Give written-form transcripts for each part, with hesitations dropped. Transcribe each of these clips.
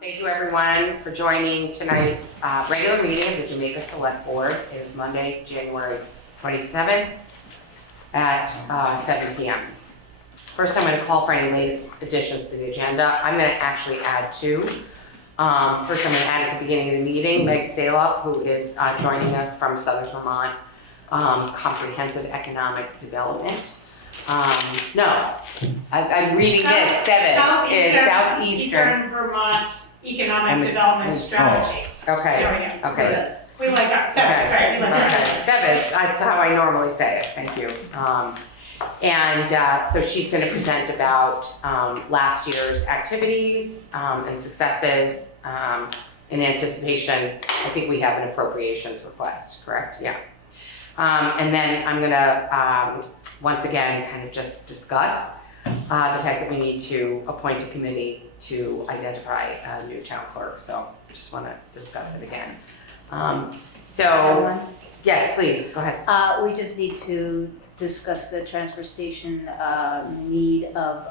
Thank you everyone for joining tonight's regular meeting of the Jamaica Select Board. It is Monday, January 27th at 7 p.m. First, I'm going to call for any late additions to the agenda. I'm going to actually add two. First, I'm going to add at the beginning of the meeting, Meg Staloff, who is joining us from Southern Vermont Comprehensive Economic Development. No, I'm reading this, SeVEDS is Southeastern Vermont Economic Development Strategies. Okay. There we go. Okay. We like that, SeVEDS, right? We like that. SeVEDS, that's how I normally say it, thank you. So she's going to present about last year's activities and successes in anticipation. I think we have an appropriations request, correct? Yeah. And then I'm going to once again kind of just discuss the fact that we need to appoint a committee to identify a new town clerk. So I just want to discuss it again. Yes, please, go ahead. We just need to discuss the transfer station need of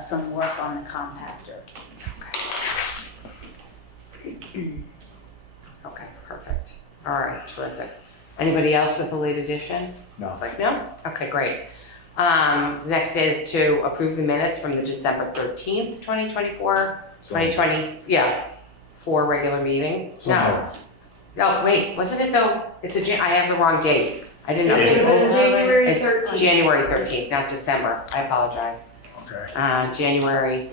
some work on the compactor. Okay, perfect. All right, terrific. Anybody else with a late addition? No. It's like, no? Okay, great. Next is to approve the minutes from the December 13th, 2024, 2020, yeah, for regular meeting. No. Oh, wait, wasn't it though? I have the wrong date. I didn't know. January 13th. It's January 13th, not December. I apologize. Okay. January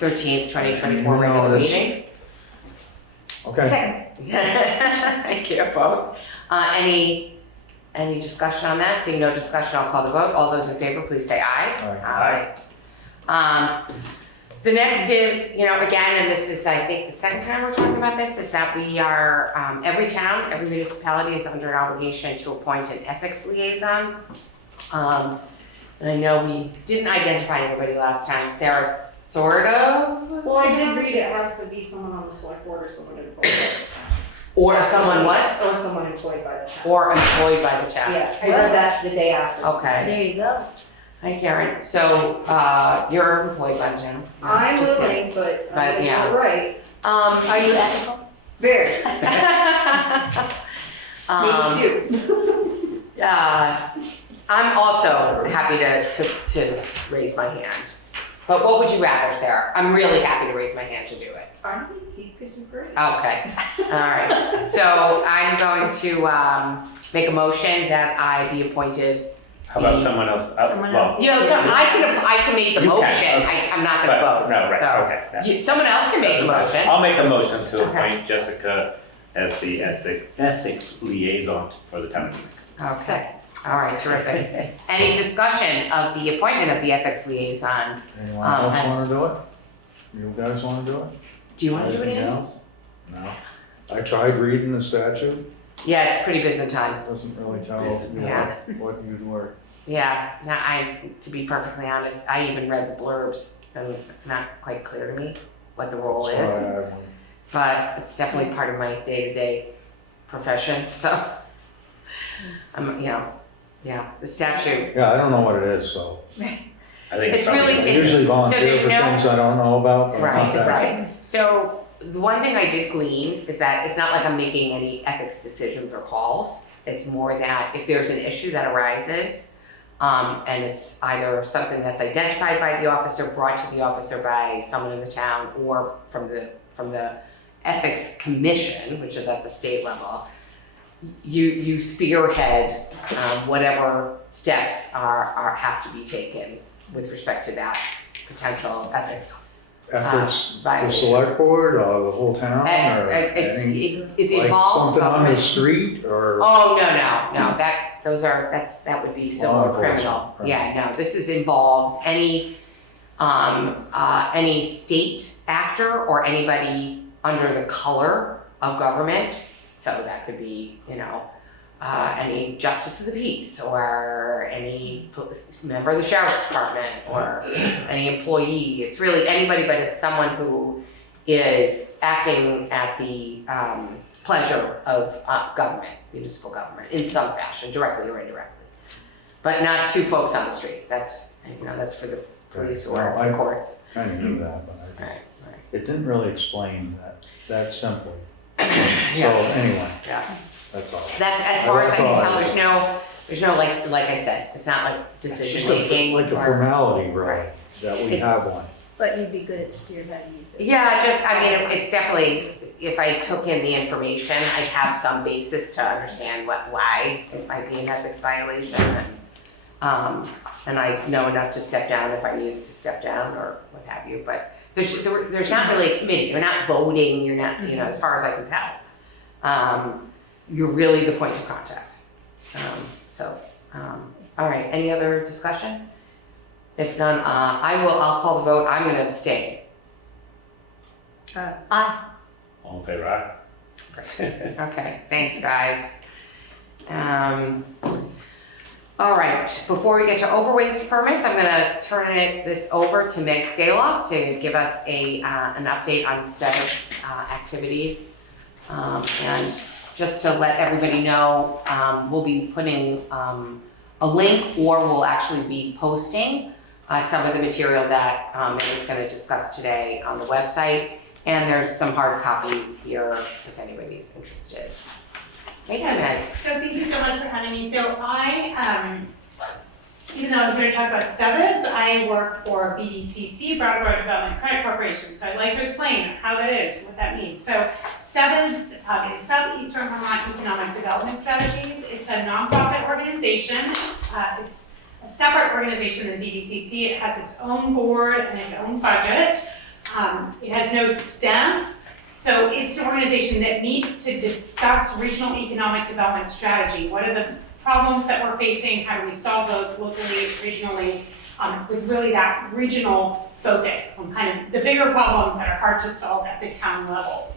13th, 2024 regular meeting. Okay. Second. Thank you both. Any discussion on that? Seeing no discussion, I'll call the vote. All those in favor, please say aye. Aye. The next is, again, and this is, I think, the second time we're talking about this, is that we are, every town, every municipality is under an obligation to appoint an ethics liaison. And I know we didn't identify anybody last time. Sarah sort of was. Well, I did read it has to be someone on the select board or someone employed by the town. Or someone what? Or someone employed by the town. Or employed by the town. Yeah, I read that the day after. Okay. There you go. Hi Karen. So, you're employed by the town? I'm Just willing, kidding. but But, yeah. you're right. Are you ethical? Very. Um, Me too. I'm also happy to raise my hand. But what would you rather, Sarah? I'm really happy to raise my hand to do it. I think you could do great. Okay, all right. So I'm going to make a motion that I be appointed. How about someone else? Someone else. So I can make the You can, motion. okay. I'm not gonna vote. No, right, So okay. Yeah. someone else can make the motion. I'll make a motion to Okay. appoint Jessica as the ethics liaison for the town. Okay, all right, terrific. Any discussion of the appointment of the ethics liaison? Anyone else want to do it? You guys want to do it? Do you want to do it, Anything Andy? else? No. I tried reading the statute. Yeah, it's pretty Byzantine. It doesn't really tell you Yeah. what you'd work. Yeah, to be perfectly honest, I even read the blurbs, and it's not quite clear to me what the role That's is, why I had one. but it's definitely part of my day-to-day profession, so. The statute. Yeah, I don't know what it is, so. I think It's really- I It's- usually volunteer there's for no- things I don't know about. but not that. Right. So the one thing I did glean is that it's not like I'm making any ethics decisions or calls. It's more that if there's an issue that arises, and it's either something that's identified by the officer, brought to the officer by someone in the town, or from the ethics commission, which is at the state level, you spearhead whatever steps have to be taken with respect to that potential ethics. Ethics, the violation. select board, or the whole town, or It like involves something on the government. street, or? Oh, no, that would be civil or Law criminal. enforcement, Yeah, no, this involves any state actor or anybody under the color of government. So that could be, any justice of the peace or any member of the sheriff's department or any employee. It's really anybody, but it's someone who is acting at the pleasure of government, municipal government, in some fashion, directly or indirectly. But not two folks on the street. That's for the police Right. or Well, I- courts. Kind of knew that, but I Right, just, right. it didn't really explain that simply. So Yeah. anyway, Yeah. that's all. That's, as far as I can That's all tell, I was- there's no, like I said, it's not like It's decision just making. like a formality, really, Right. that we It's- have one. But you'd be good at spearheading it. Yeah, it's definitely, if I took in the information, I'd have some basis to understand why it might be an ethics violation. And I know enough to step down if I needed to step down or what have you, but there's not really a committee, you're not voting, you're not, as far as I can tell. You're really the point of contact. All right, any other discussion? If none, I'll call the vote, I'm gonna abstain. Aye. All in favor, aye? Okay, thanks, guys. All right, before we get to overweight permits, I'm gonna turn this over to Meg Staloff to give us an update on SeVEDS activities. And just to let everybody know, we'll be putting a link, or we'll actually be posting some of the material that Meg is gonna discuss today on the website. And there's some hard copies here if anybody's interested. Thank you, Meg. Yes, so thank you so much for having me. So I, even though I'm here to talk about SeVEDS, I work for BDCC, Brattleboro Development Credit Corporation. So I'd like to explain how that is, what that means. So SeVEDS is Southeastern Vermont Economic Development Strategies. It's a nonprofit organization. It's a separate organization than BDCC. It has its own board and its own budget. It has no staff. So it's an organization that meets to discuss regional economic development strategy. What are the problems that we're facing? How do we solve those locally, regionally, with really that regional focus on kind of the bigger problems that are hard to solve at the town level.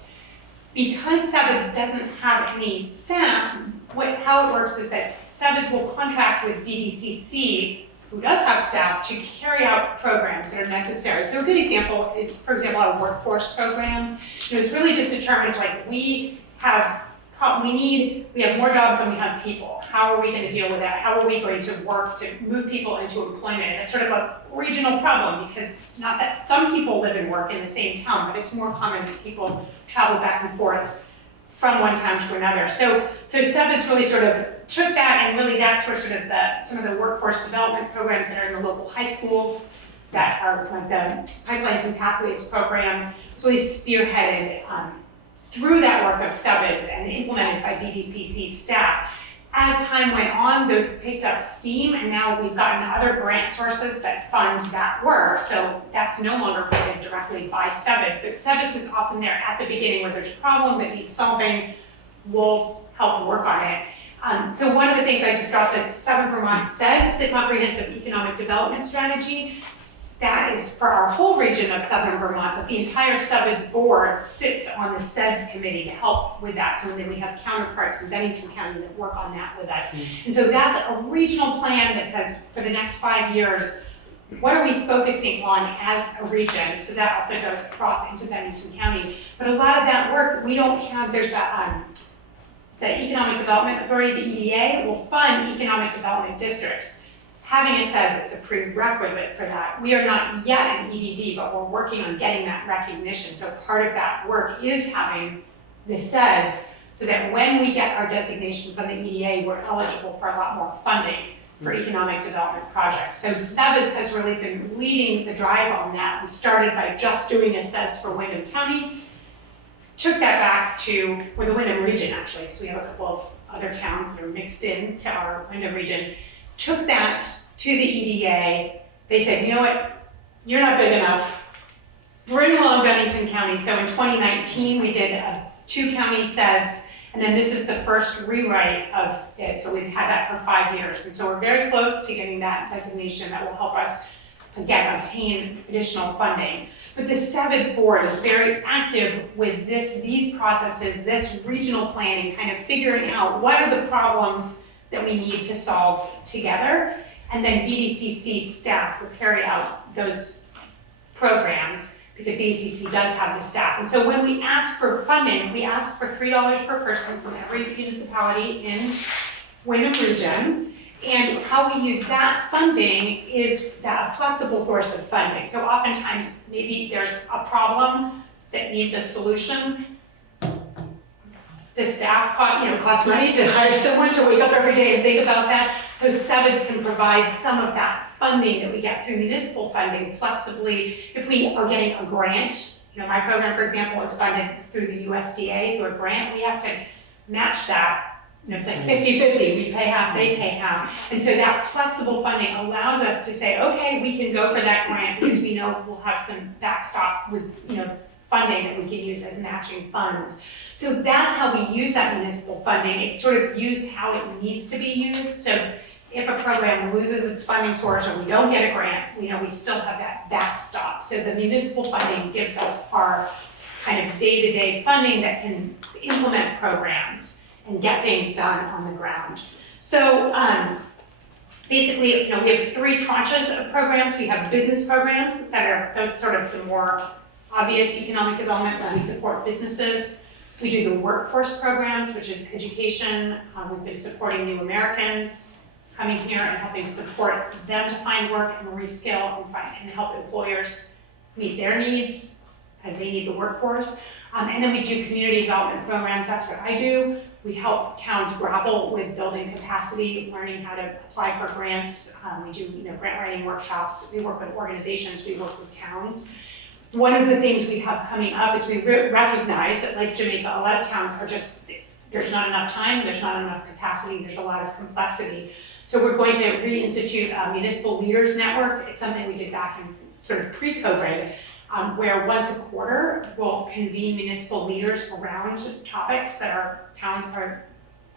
Because SeVEDS doesn't have any staff, how it works is that SeVEDS will contract with BDCC, who does have staff, to carry out programs that are necessary. So a good example is, for example, our workforce programs. It's really just determined, like, we have more jobs than we have people. How are we going to deal with that? How are we going to work to move people into employment? It's sort of a regional problem, because not that some people live and work in the same town, but it's more common that people travel back and forth from one town to another. So SeVEDS really sort of took that, and really that's where sort of some of the workforce development programs that are in the local high schools, that are like the Pipelines and Pathways program, it's really spearheaded through that work of SeVEDS and implemented by BDCC staff. As time went on, those picked up steam, and now we've gotten other grant sources that fund that work. So that's no longer funded directly by SeVEDS, but SeVEDS is often there at the beginning where there's a problem that needs solving. We'll help work on it. So one of the things I just dropped is Southern Vermont SeVEDS, the Comprehensive Economic Development Strategy. That is for our whole region of Southern Vermont, but the entire SeVEDS board sits on the SeVEDS committee to help with that. So then we have counterparts in Bennington County that work on that with us. And so that's a regional plan that says for the next 5 years, what are we focusing on as a region? So that also goes across into Bennington County. But a lot of that work, we don't have, there's the Economic Development Authority, the EDA, will fund economic development districts. Having a SeVEDS is a prerequisite for that. We are not yet an EDD, but we're working on getting that recognition. So part of that work is having the SeVEDS, so that when we get our designation from the EDA, we're eligible for a lot more funding for economic development projects. So SeVEDS has really been leading the drive on that. We started by just doing a SeVEDS for Windham County, took that back to, or the Windham region actually, so we have a couple of other towns that are mixed in to our Windham region, took that to the EDA. They said, you know what, you're not big enough. Bring along Bennington County. So in 2019, we did 2 county SeVEDS, and then this is the first rewrite of it. So we've had that for 5 years. And so we're very close to getting that designation that will help us again obtain additional funding. But the SeVEDS board is very active with these processes, this regional planning, kind of figuring out what are the problems that we need to solve together. And then BDCC staff will carry out those programs, because BDCC does have the staff. And so when we ask for funding, we ask for $3 per person from every municipality in Windham region. And how we use that funding is that flexible source of funding. So oftentimes, maybe there's a problem that needs a solution. The staff costs money to hire someone to wake up every day and think about that. So SeVEDS can provide some of that funding that we get through municipal funding flexibly. If we are getting a grant, my program, for example, is funded through the USDA through a grant, we have to match that. It's like 50-50, we pay half, they pay half. And so that flexible funding allows us to say, okay, we can go for that grant because we know we'll have some backstop with, funding that we can use as matching funds. So that's how we use that municipal funding. It's sort of used how it needs to be used. So if a program loses its funding source or we don't get a grant, we still have that backstop. So the municipal funding gives us our kind of day-to-day funding that can implement programs and get things done on the ground. So basically, we have 3 tranches of programs. We have business programs that are those sort of the more obvious economic development where we support businesses. We do the workforce programs, which is education. We've been supporting new Americans coming here and helping support them to find work and reskill and help employers meet their needs as they need the workforce. And then we do community development programs. That's what I do. We help towns grapple with building capacity, learning how to apply for grants. We do grant writing workshops. We work with organizations. We work with towns. One of the things we have coming up is we recognize that, like Jamaica, a lot of towns are just, there's not enough time, there's not enough capacity, there's a lot of complexity. So we're going to reinstitute a municipal leaders network. It's something we did back in sort of pre-COVID, where once a quarter we'll convene municipal leaders around topics that our towns are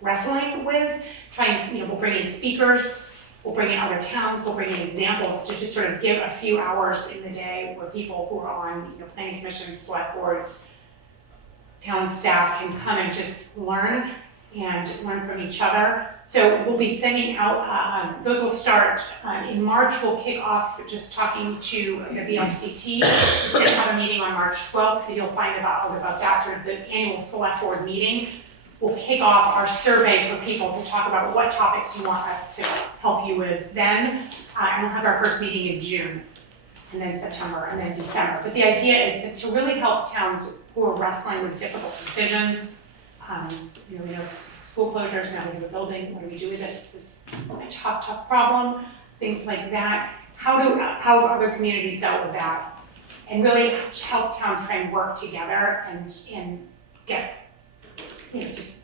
wrestling with. We'll bring in speakers, we'll bring in other towns, we'll bring in examples to just sort of give a few hours in the day where people who are on planning commissions, select boards, town staff can come and just learn from each other. So we'll be sending out, those will start in March. We'll kick off just talking to the VLCT. We're going to have a meeting on March 12th, so you'll find out about that, sort of the annual select board meeting. We'll kick off our survey for people to talk about what topics you want us to help you with then. And we'll have our first meeting in June, and then September, and then December. But the idea is that to really help towns who are wrestling with difficult decisions. We know school closures, now we have a building, what do we do with it? This is a tough problem, things like that. How have other communities dealt with that? And really help towns try and work together and get just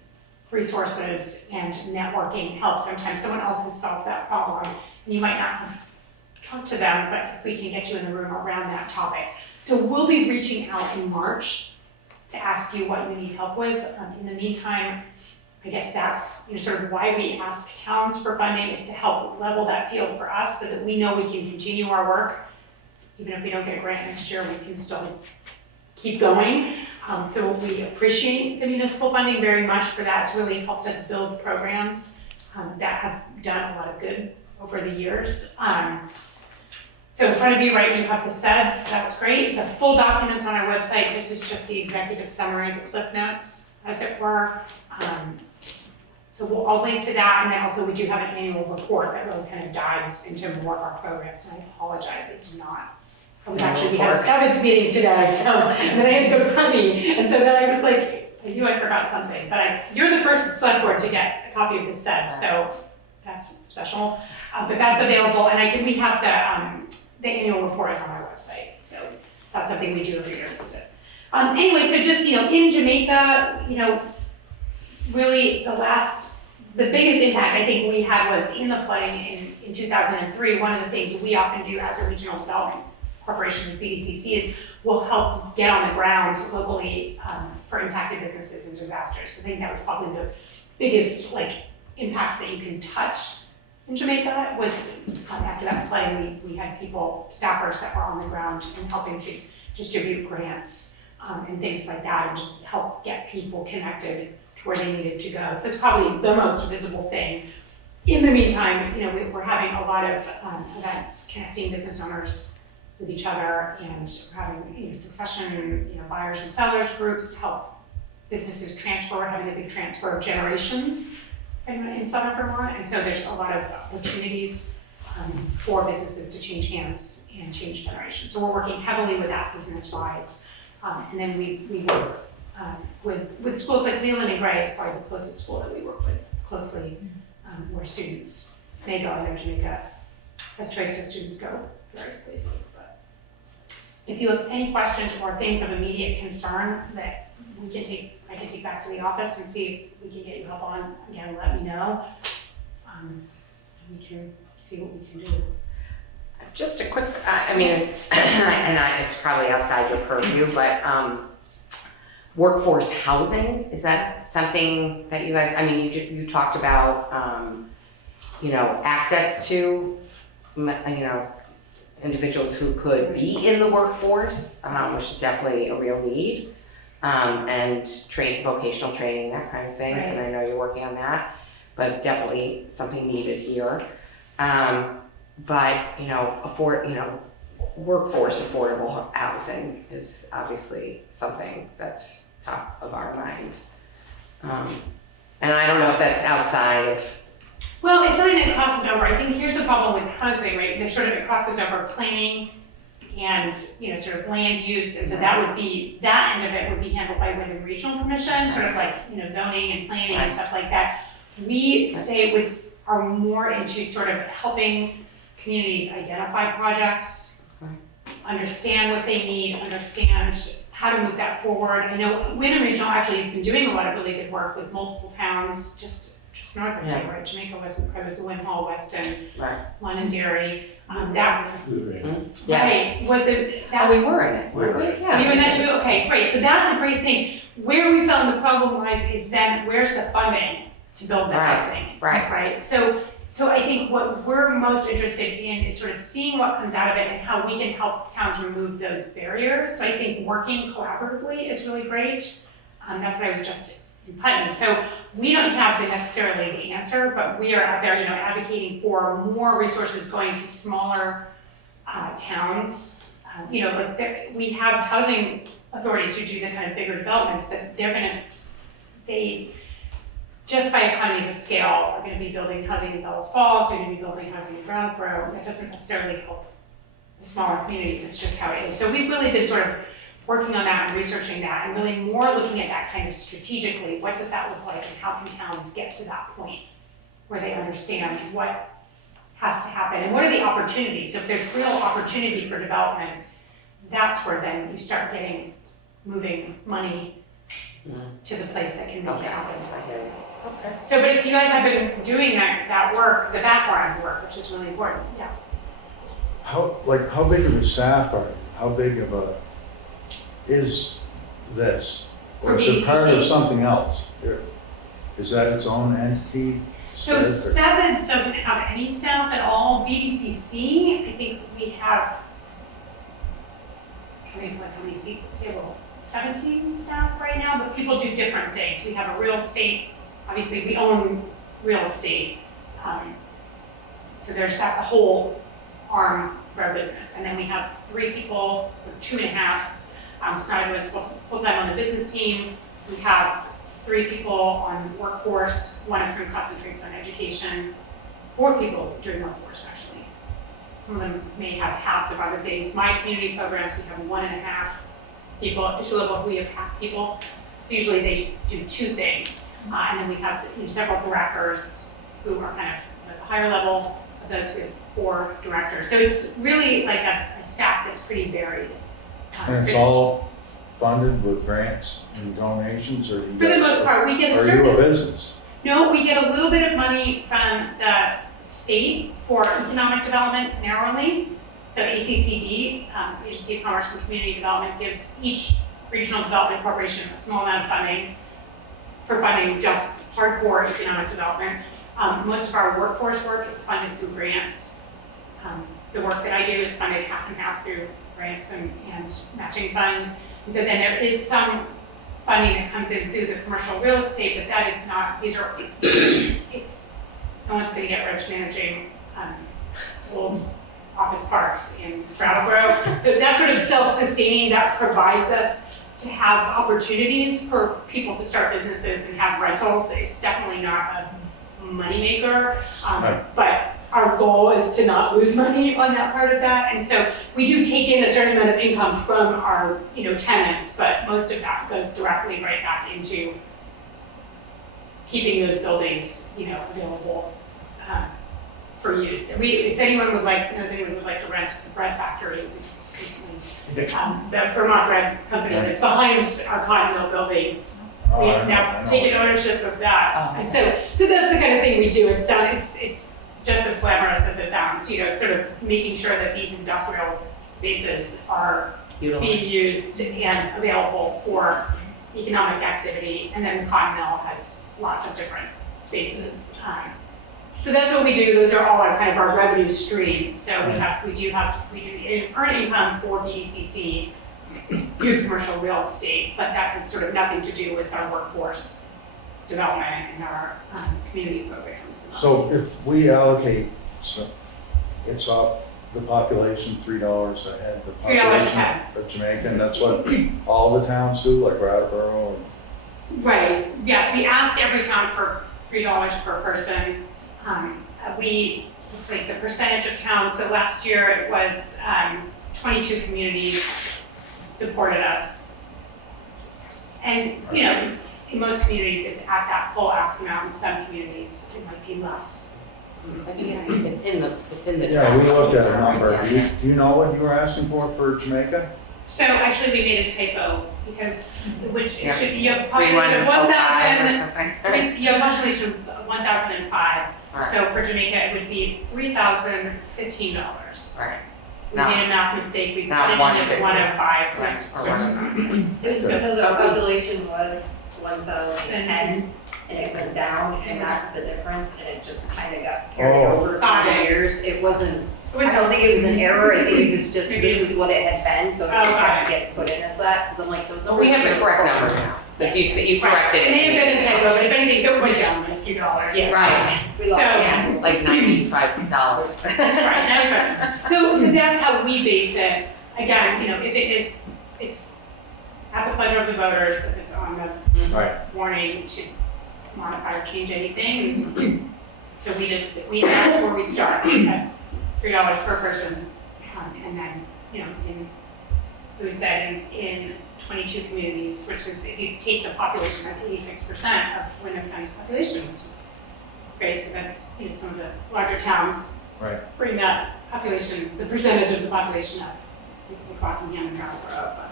resources and networking help. Sometimes someone else has solved that problem and you might not have talked to them, but if we can get you in the room around that topic. So we'll be reaching out in March to ask you what you need help with. In the meantime, I guess that's sort of why we ask towns for funding, is to help level that field for us so that we know we can continue our work. Even if we don't get a grant next year, we can still keep going. So we appreciate the municipal funding very much for that. It's really helped us build programs that have done a lot of good over the years. So in front of you, right, you have the SeVEDS, that's great. The full documents on our website, this is just the executive summary, the cliff notes, as it were. So I'll link to that, and then also we do have an annual report that really kind of dives into more of our programs, and I apologize, it did not. We had a SeVEDS meeting today, so, and then I had to go punny, and so then I was like, I knew I forgot something, but you're the first select board to get a copy of the SeVEDS, so that's special. But that's available, and we have the annual report is on our website, so that's something we do every year. Anyway, so just, in Jamaica, really the biggest impact I think we had was in the flooding in 2003. One of the things we often do as a regional development corporation, as BDCC, is we'll help get on the ground locally for impacted businesses and disasters. So I think that was probably the biggest impact that you can touch in Jamaica was after that flooding, we had staffers that were on the ground and helping to distribute grants and things like that, and just help get people connected to where they needed to go. So it's probably the most visible thing. In the meantime, we're having a lot of events connecting business owners with each other, and we're having succession, buyers and sellers groups to help businesses transfer. We're having a big transfer of generations in in southern Vermont, and so there's a lot of opportunities for businesses to change hands and change generation. So we're working heavily with that business-wise, and then we work with schools like Leland and Gray is probably the closest school that we work with closely, where students may go. I know Jamaica has choice, so students go various places. But if you have any questions or things of immediate concern that I can take back to the office and see if we can get you help on, again, let me know. And we can see what we can do. Just a quick, it's probably outside your purview, but workforce housing, is that something that you guys, you talked about, access to, individuals who could be in the workforce, which is definitely a real need, and vocational training, that kind of thing. Right. And I know you're working on that, but definitely something needed here. But workforce affordable housing is obviously something that's top of our mind. And I don't know if that's outside of. Well, it's something that crosses over. I think here's the problem with housing, right? It crosses over planning and, sort of land use. And so that end of it would be handled by Wyndham Regional Commission, sort of like, zoning and planning and stuff like that. We are more into sort of helping communities identify projects, understand what they need, understand how to move that forward. I know Wyndham Regional actually has been doing a lot of really good work with multiple towns, just north of here, right? Jamaica was Win Hall, Weston, Londonderry. Right. Was it? We were in it, weren't we? Yeah. Were you in that too? Okay, great. So that's a great thing. Where we found the problem lies is then where's the funding to build the housing? Right. So I think what we're most interested in is sort of seeing what comes out of it and how we can help towns remove those barriers. So I think working collaboratively is really great. That's what I was just in Putney. So we don't have necessarily the answer, but we are out there, advocating for more resources going to smaller towns. We have housing authorities who do the kind of bigger developments, but they just by economies of scale are going to be building housing in Bellows Falls, they're going to be building housing in Brattleboro. That doesn't necessarily help the smaller communities, it's just how it is. So we've really been sort of working on that and researching that and really more looking at that kind of strategically. What does that look like and how can towns get to that point where they understand what has to happen and what are the opportunities? So if there's real opportunity for development, that's where then you start moving money to the place that can make it happen. Okay. So, but you guys have been doing that work, the background work, which is really important. Yes. How big of a staff are you? How big of is this? Or is it part of something else? Is that its own entity? So SeVEDS doesn't have any staff at all. BDCC, I think we have, I'm trying to think how many seats at the table, 17 staff right now, but people do different things. We have a real estate, obviously we own real estate. So that's a whole arm of our business. And then we have 3 people, or 2.5. So not everyone's full-time on the business team. We have 3 people on workforce, 1 of whom concentrates on education, 4 people doing workforce actually. Some of them may have halves of other things. My community programs, we have 1.5 people. At issue level, we have half people. So usually they do 2 things. And then we have several directors who are kind of at the higher level. Of those, we have 4 directors. So it's really like a staff that's pretty varied. And it's all funded with grants and donations, or for the most part, we get a certain. Are you a business? No, we get a little bit of money from the state for economic development narrowly. So ACCD, Agency of Commerce and Community Development, gives each regional development corporation a small amount of funding for funding just hardcore economic development. Most of our workforce work is funded through grants. The work that I do is funded half and half through grants and matching funds. And so then there is some funding that comes in through the commercial real estate, but that is not, no one's gonna get rich managing old office parks in Brattleboro. So that's sort of self-sustaining, that provides us to have opportunities for people to start businesses and have rentals. It's definitely not moneymaker. Right. But our goal is to not lose money on that part of that. And so we do take in a certain amount of income from our, tenants, but most of that goes directly right back into keeping those buildings, available for use. If anyone would like to rent the bread factory, recently, the Vermont Bread Company that's behind our cotton mill buildings. Oh, We I have know, I now know. taken ownership of that. Oh, And so that's the kind of thing we do. It's just as glamorous as it sounds, sort of making sure that these industrial spaces are being used and available for economic activity. And then the cotton mill has lots of different spaces. So that's what we do. Those are all kind of our revenue streams. So we do earn income for BDCC through commercial real estate, but that has sort of nothing to do with our workforce development and our community programs. So if we allocate, it's off the population $3 a head, the $3 a population head. of Jamaica, and that's what all the towns do, like Brattleboro and Right, yes, we ask every town for $3 per person. It's like the percentage of towns, so last year it was 22 communities supported us. And, in most communities, it's at that full ask amount. In some communities, it might be less. I think it's in the. yeah, we looked at a draft. number. Yeah. Do you know what you were asking for Jamaica? So actually, we made a typo because, you have a 3105 population of or 1,000, something. you have a population of 1,005. Right. So for Jamaica, it would be $3,015. Right. We No. made a math mistake, we put Not it in as 150. 105, Right, like to or switch it on. It was because our population was 1,010 and it went down, and that's the difference, and it just kind of got carried Oh. over Got through the it. years. It wasn't, It was, I don't think it was an error, I think it was just, Maybe this is what it had been, so it Oh, just got had to get put in as that, because I'm like, those numbers. We have are the really correct close. number now, because Yes. you corrected it. it may have been a typo, but if anything, so it went down like a few dollars. Yeah. Right, We lost So- count. like $95. Right, now so that's how we base it. Again, if it's at the pleasure of the voters, if it's on the Right. warning to modify or change anything. So that's where we start, at $3 per person. And then, we said in 22 communities, which is, if you take the population, that's 86% of Wyndham County's population, which is great. So that's, some of the larger towns Right. bring that population, the percentage of the population up. We're talking and Brattleboro, but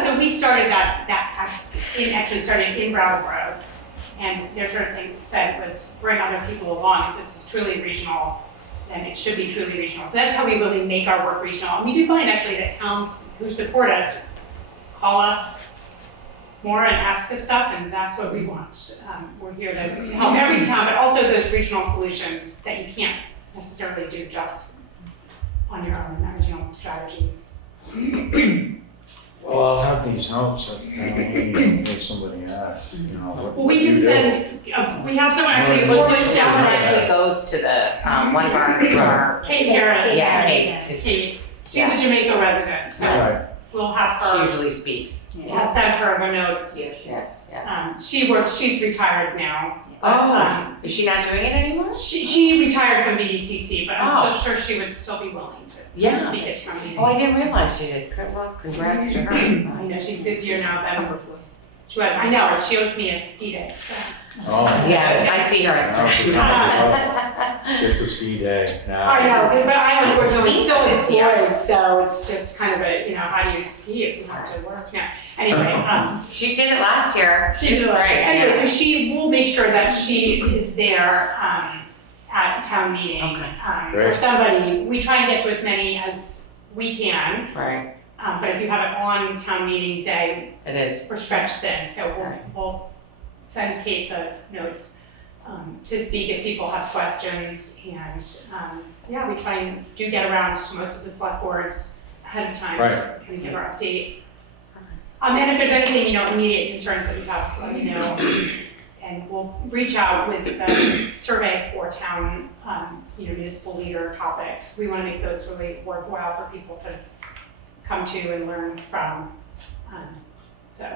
so we started actually started in Brattleboro, and their sort of thing said was bring other people along. If this is truly regional, then it should be truly regional. So that's how we really make our work regional. And we do find actually that towns who support us call us more and ask this stuff, and that's what we want. We're here to help every town, but also those regional solutions that you can't necessarily do just on your own, that regional strategy. Well, I'll have these notes at the town meeting in case somebody asks, what Well, we you can do. send, we have someone actually, Well, Well, we'll this just one down actually goes to the, one of our, Kate Harris. yeah, Kate. Kate, she's a Jamaica resident, so Right. we'll have She her, usually speaks. I'll send her the notes. Yes, yeah. She's retired now. Oh, is she not doing it anymore? She retired from BDCC, but I'm Oh. still sure she would still be willing to Yeah. speak at town meeting. Oh, I didn't realize she did. Well, congrats to her. I know, she's busier now than she was. I know, she owes me a ski day. So. Oh. Yeah, I see her at Now Surf. she talks about Get the ski day now. I know, but I am unfortunately Ski still this year. employed, so it's just kind of a, how do you ski if you have to work? Yeah. Anyway, She did it last year. she's She's great. great. Anyway, yeah. so she will make sure that she is there at town meeting. Okay. Or Great. somebody, we try and get to as many as we can, Right, but if you have it on town meeting day, it is. we're stretched thin, so Right. we'll send Kate the notes to speak if people have questions, and we try and do get around to most of the select boards ahead of time Right. to kind of give our update. And if there's anything, immediate concerns that you have, let me know, and we'll reach out with the survey for town, municipal leader topics. We want to make those really worthwhile for people to come to and learn from, so.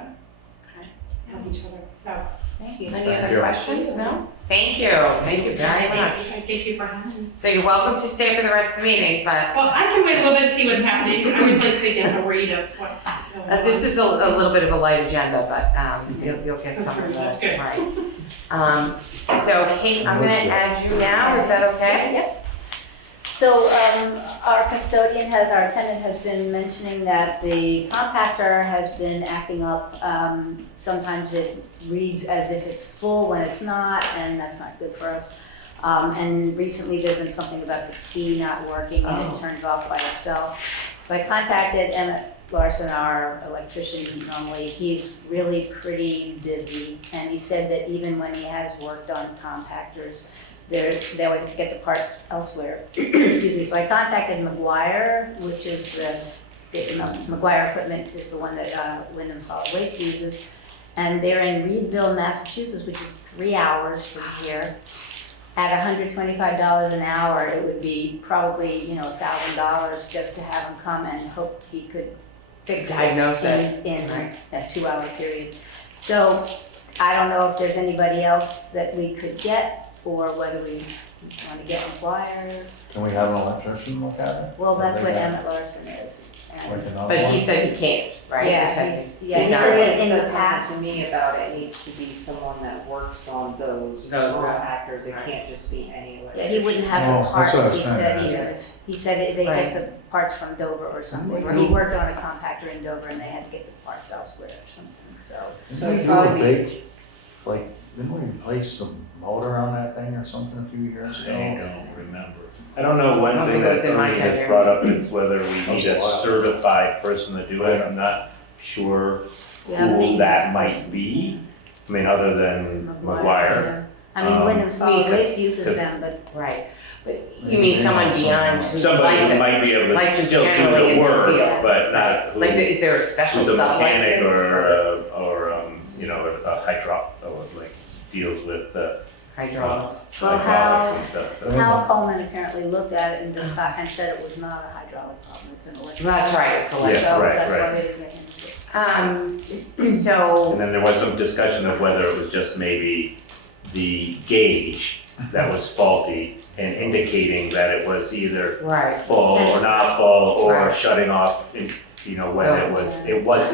help each other, so. Thank you. Any Thank other you. questions? No? Thank you very much. Thank you for having me. So you're welcome to stay for the rest of the meeting, but Well, I can wait a little bit and see what's happening. I always like to get a read of what's going on. this is a little bit of a light agenda, but you'll get some of That's that. good. Right. So Kate, I'm gonna add you now, is that okay? Yep. So, our our tenant has been mentioning that the compactor has been acting up. Sometimes it reads as if it's full when it's not, and that's not good for us. And recently there's been something about the key not working and it turns off by itself. So I contacted Emmett Larson, our electrician, he's really pretty busy. And he said that even when he has worked on compactors, they always have to get the parts elsewhere. Excuse me. So I contacted McGuire, which is McGuire equipment is the one that Wyndham Solid Waste uses. And they're in Reedville, Massachusetts, which is 3 hours from here. At $125 an hour, it would be probably, $1,000 just to have him come and hope he could fix it Diagnose it. in Right. that 2 hour period. So I don't know if there's anybody else that we could get or whether we want to get McGuire. Can we have an electrician look at it? Well, that's Or what they Emmett Larson is. got, And- like, another But he one? said he can't, right? Yeah, You said he's- he's yeah, he not- said that in He the said past. something to me about it needs to be someone that works on those No, compactors, it right. can't just be any Yeah, electrician. he wouldn't have Oh, the that's parts, what I was he trying said, to even ask. if, he said they Right. get the parts from Dover or something, or Right. he worked on a compactor in Dover and they had to get the parts elsewhere or something, so. So Didn't we do a probably- big, didn't we replace the motor on that thing or something a few years ago? I don't remember. I don't know, I one don't thing think it was that in my Ernie tenure. has brought up is whether we That need was a a while. certified person to do it. I'm not sure Yeah, who maintenance that might person. be. I mean, other than McGuire. yeah. I mean, Wyndham Solid needs a- Waste uses because- them, but Right, but you mean someone beyond who's Somebody who might be licensed, able to licensed still do generally in the their work, field. but not who, Like, is there a special who's a mechanic sub-license for or, a like deals with hydraulics? Well, hydraulics how- and stuff. Well, Hal Coleman apparently looked at it and decided, and said it was not a hydraulic problem, it's an electrical. That's right, it's problem. electrical. Yeah, right, So that's why right. we didn't get into it. And So, then there was some discussion of whether it was just maybe the gauge that was faulty and indicating that it was either right, full or not full or Right. shutting off, when Oh. it was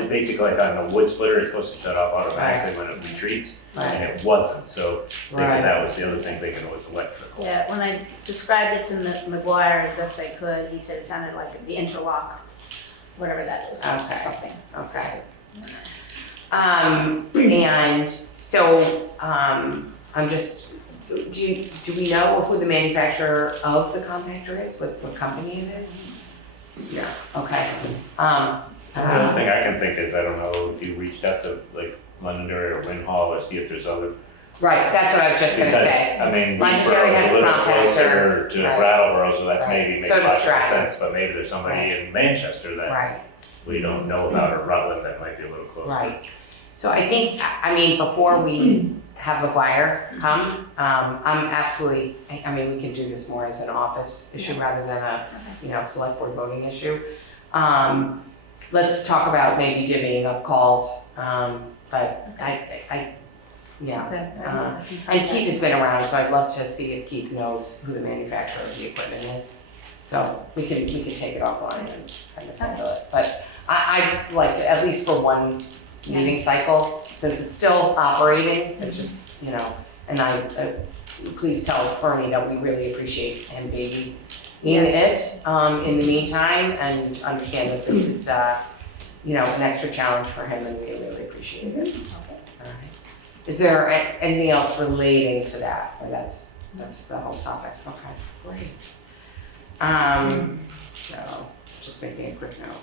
basically like on the wood splitter, it's supposed to shut off automatically when it retreats, and right, it wasn't, so thinking right. that was the other thing, thinking it was electrical. Yeah, when I described it to McGuire as best I could, he said it sounded like the interlock, whatever that is, Okay. something. Okay. And so, I'm just, do we know who the manufacturer of the compactor is, what company it is? Yeah, okay. The other thing I can think is, I don't know if you reached out to like Londonderry or Winhall or see if there's other. Right, that's what I was just gonna Because, say. I mean, Londonderry Reedsboro has is a a little compactor, closer to right. Brattleboro, so that's Right. maybe makes So does logical Stratton. sense, but maybe there's somebody Right. in Manchester that Right, we don't know about, or Rutland that might be a little closer. right. So I think, before we have McGuire come, I'm absolutely, I mean, we can do this more as an office issue rather than a, select board voting issue. Let's talk about maybe divvying up calls, but yeah. Okay. And Keith has been around, so I'd love to see if Keith knows who the manufacturer of the equipment is. So we can take it offline and kind of handle it. But I'd like to, at least for one meeting cycle, since it's still operating, it's just, and please tell Bernie that we really appreciate him being in it, in the meantime, and understand that this is, an extra challenge for him, and we really appreciate it. All right. Is there anything else relating to that, or that's the whole topic? Okay, great. So, just making a quick note.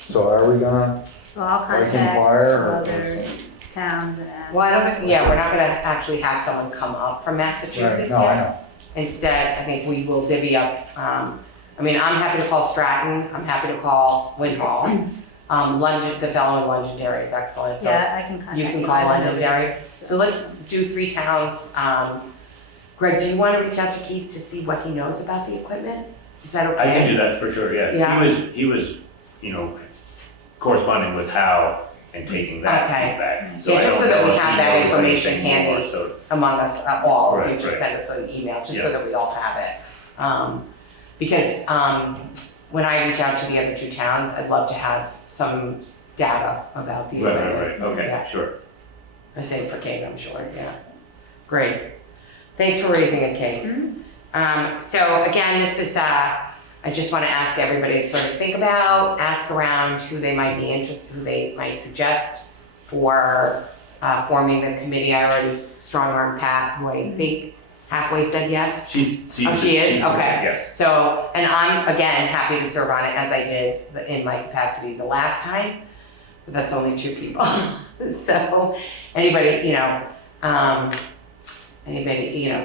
So are we gonna, So I'll like, contact inquire or? other towns and ask. Well, I don't think, we're not gonna actually have someone come up from Right, Massachusetts no, I yet. know. Instead, I think we will divvy up, I'm happy to call Stratton, I'm happy to call Winhall. London, the fellow in Londonderry is excellent, so Yeah, I can contact. you can them. call I don't know. Londonderry. So let's do 3 towns. Greg, do you want to reach out to Keith to see what he knows about the equipment? Is that okay? I can do that for sure, yeah. Yeah. He was, corresponding with Hal and taking that Okay. feedback. So Yeah, I just don't so that know we if have he that knows information anything more, handy. so- among us all, if you Right, just right. send us an email, just so Yeah. that we all have it. Because when I reach out to the other two towns, I'd love to have some data about the event. Right, okay, Yeah. sure. The same for Kate, I'm sure, yeah. Great. Thanks for raising it, Kate. So again, this is, I just want to ask everybody to sort of think about, ask around who they might be interested, who they might suggest for forming the committee. I already strong-armed Pat, who I think halfway said yes. She is? Okay. Yes. So, and I'm, again, happy to serve on it as I did in my capacity the last time, but that's only 2 people. So, anybody,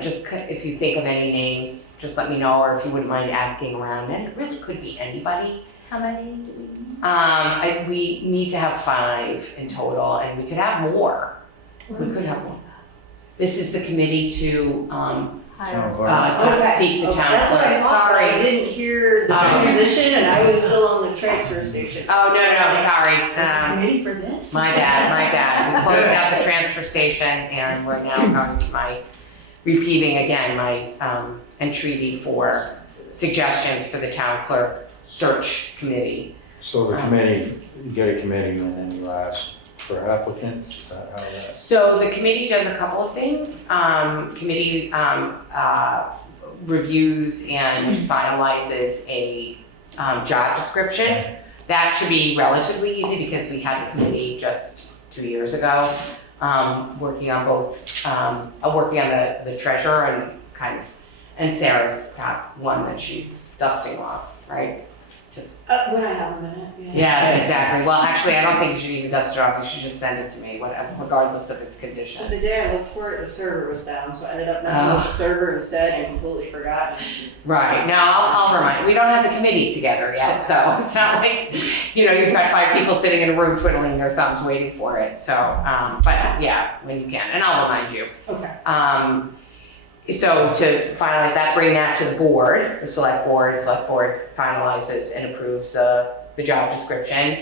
just if you think of any names, just let me know, or if you wouldn't mind asking around. And it really could be anybody. How many do we need? We need to have 5 in total, and we could have more. We could have more. This is the committee to Hire. to seek the town That's what I clerk. thought, but I Sorry. didn't hear the Oh. transition and I was still on the transfer station. Oh, no, sorry. There's a committee for this? My bad. We closed out the transfer station and we're now going to repeating again my entreaty for suggestions for the town clerk search committee. So the committee, you get a committee and then you ask for applicants, is that how that? So the committee does a couple of things. Committee reviews and finalizes a job description. That should be relatively easy because we had the committee just 2 years ago, working on both, working on the treasurer and Sarah's got one that she's dusting off, right? Just When I have a minute, yeah. yes, exactly. Well, actually, I don't think you should even dust it off. You should just send it to me, regardless of its condition. The day I looked for it, the server was down, so I ended up messing with the server instead and completely forgot. And it's just- Right. Now, I'll remind. We don't have the committee together yet, so it's not like you've got 5 people sitting in a room twiddling their thumbs waiting for it. So, but yeah, when you can, and I'll remind you. Okay. So to finalize that, bring that to the board, the select board finalizes and approves the job description,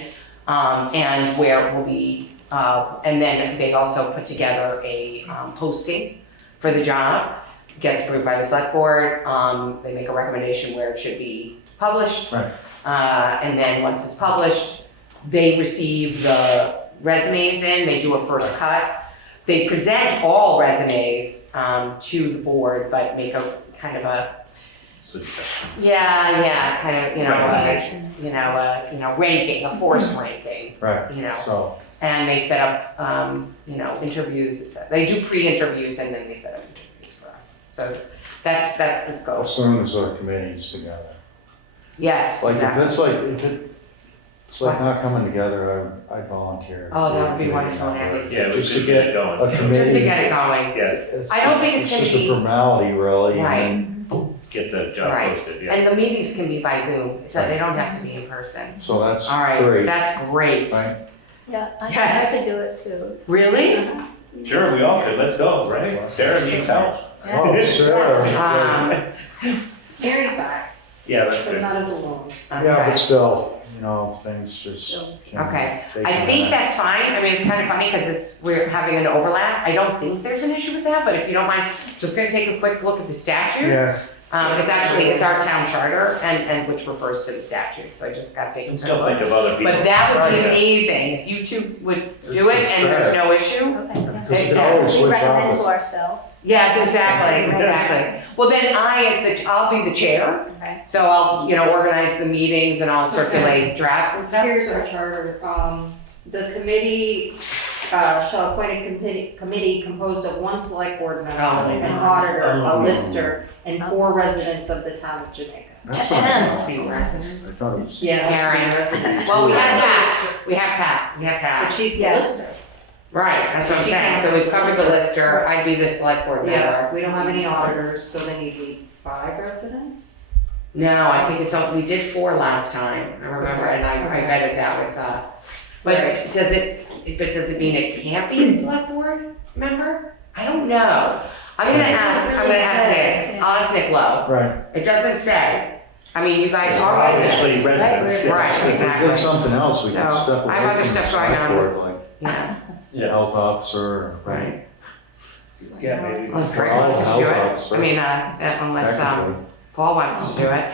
and where it will be, and then they also put together a posting for the job. It gets approved by the select board, they make a recommendation where it should be published. Right. And then once it's published, they receive the resumes in, they do a first cut. They present all resumes to the board, but make a kind of a Suggestion. ranking, a forced ranking, Right, so, and they set up interviews. They do pre-interviews and then they set up interviews for us. So that's the scope. as soon as our committee's together. Yes, Like, exactly. it's like not coming together, I volunteer. Oh, that would be for a wonderful, committee. Andy. Yeah, we Just to should get get going. a committee. Just to get it going. Yeah, I don't think it's gonna just be- a formality, really, Right. and get the job Right. posted, yeah. And the meetings can be by Zoom, so they don't have to be in person. so that's All right, 3, that's great. right? Yeah, I Yes. could do it too. Really? Sure, we all could, let's go, right? Sarah needs help. Oh, Sarah, Mary's back, Yeah, that's but good. not as alone. yeah, Okay. but still, things just Still. can Okay. take I a think minute. that's fine. I mean, it's kind of funny because we're having an overlap. I don't think there's an issue with that, but if you don't mind, just gonna take a quick look at the statute. Yes, It's our town charter and which refers to the statute, so I just got to take a And quick still look. think of other people. But that would be Yeah. amazing if you two would Just do it to and there's start. no issue. Okay, yeah. because you can Yeah. always We switch recommend to off. ourselves. Yes, exactly. Well, then I'll be the chair, Okay. so I'll, organize the meetings and I'll circulate drafts and stuff. Here's our charter. The committee shall appoint a committee composed of 1 select board member, Oh, an yeah. auditor, a Oh. lister, and 4 residents of the town of Jamaica. That's what I thought. Speed I residents. thought it was. Yeah. Karen. Residents. Well, we have But Pat. she's the Yes. lister. Right, that's what I'm She saying. counts So we've as covered the lister. lister. I'd be the select board member. Yeah, we don't have any auditors, so then you need 5 residents? No, I think we did 4 last time. I remember, and I vetted that with, but does it mean it can't be a select board member? I don't know. I'm gonna ask Nick. Yeah. I'll ask Nick Lowe. Right. It doesn't say. I mean, you guys are Obviously residents. residents. Right, If we exactly. did something else, we could So, step I away have other from the stuff going select on. board, like Yeah, health officer, right? Yeah, maybe. unless Greg Well, wants to do health it. officer. I mean, unless, Technically. Paul wants to do it.